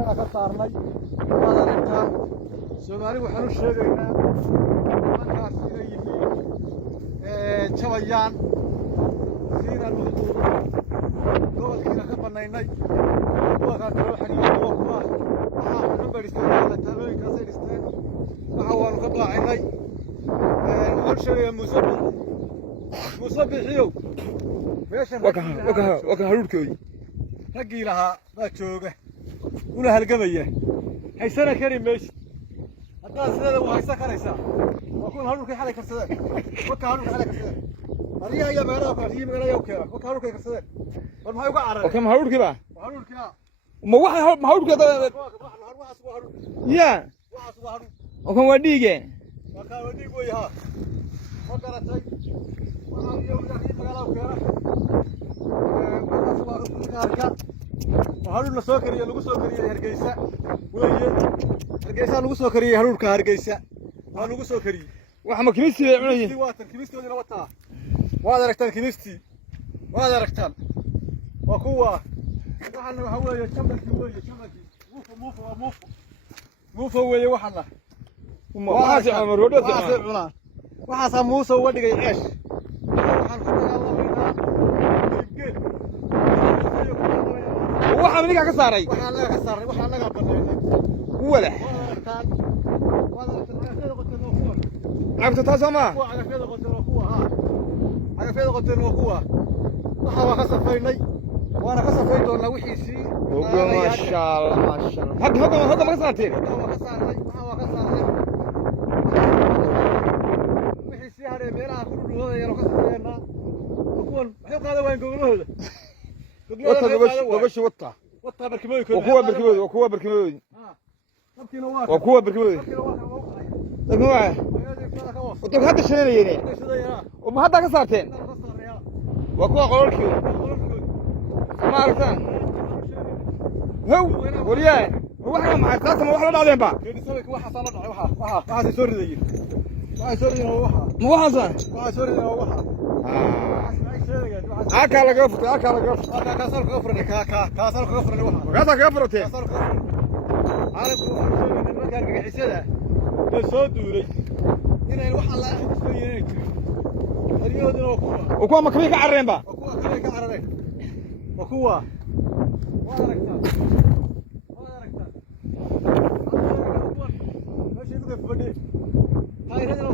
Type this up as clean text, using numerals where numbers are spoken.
annaga ka saarnay waad aragtaan Soomaali waxaan u sheegaynaa markaas inay yihiin jabayaan sidaan u gobolkiina ka banaynay kuwa ka soo xiriiray kuwa waxaa ku baristay talooyinkaas ay dhisteen waxa waanu ka baacinay waxaan sheegayaa Muuse bixiyow meeshan waka haruurkooda raggii lahaa baa jooga una halgamaya haysana kari maysid haddaad sideeda u haysan karaysaa waa kun haruurkay xalay karsadeen waka haruurkay xalay karsadeen ariyaha iyo magaalada ku xigay magaalada u keena waka haruurkay karsadeen war maxay uga carareen waka haruurkii baa haruurkii ma waxa haruurkii ya waka waa dhiige waka waa dhiig way ha ma garatay waxaan iyo magaalada u keena haruur la soo kariyo lagu soo kariyay Hargeysa weeye Hargeysa lagu soo kariyay haruurka Hargeysa waa lagu soo kariyay waxa ma kimisti cunayeen waa tan kimistoodina wata waad aragtaan kimisti waad aragtaan waa kuwa waxaan waxa weeye jambalkii weeye jambalkii muufa weeye waxana waxaas ama roodho cunaa waxaas muusa uga dhigay ceesh waxaan ku dagaalamaynaa waxa maniga ka saaray waxaan laga banaynay walax عرفت تاسما؟ عرفت قتلنا وقوة وحوا خسفيني وأنا خسفيت ولا وحيسي ما شاء الله ما شاء الله هذا ما خسرتين وحوا خسرني وحيسي هذا بينا كل هذا يلو خسفينا وكون حيوق هذا وين قولوا هذا وبش وطة بركموي وكوا بركموي وكوا بركموي الموعد وطب هذا الشيء يعني وما هذا كسرتين وكوا قولك ما عرفتان هو وريان هو حاجة مع الثلاثة ما واحد عليهم بقى واحد صار له واحد سوري ذي واحد سوري هو مو واحد سوري هو واحد أكل قفر كاسر قفرني كاسر قفرني واحد كاسر قفرتين عارف ما كان حسده سود دوري هنا waxa la xisbiyay hariyoodina وكوا ما كبير كعرين بقى وكوا ماشي بقى فدي هاي هذا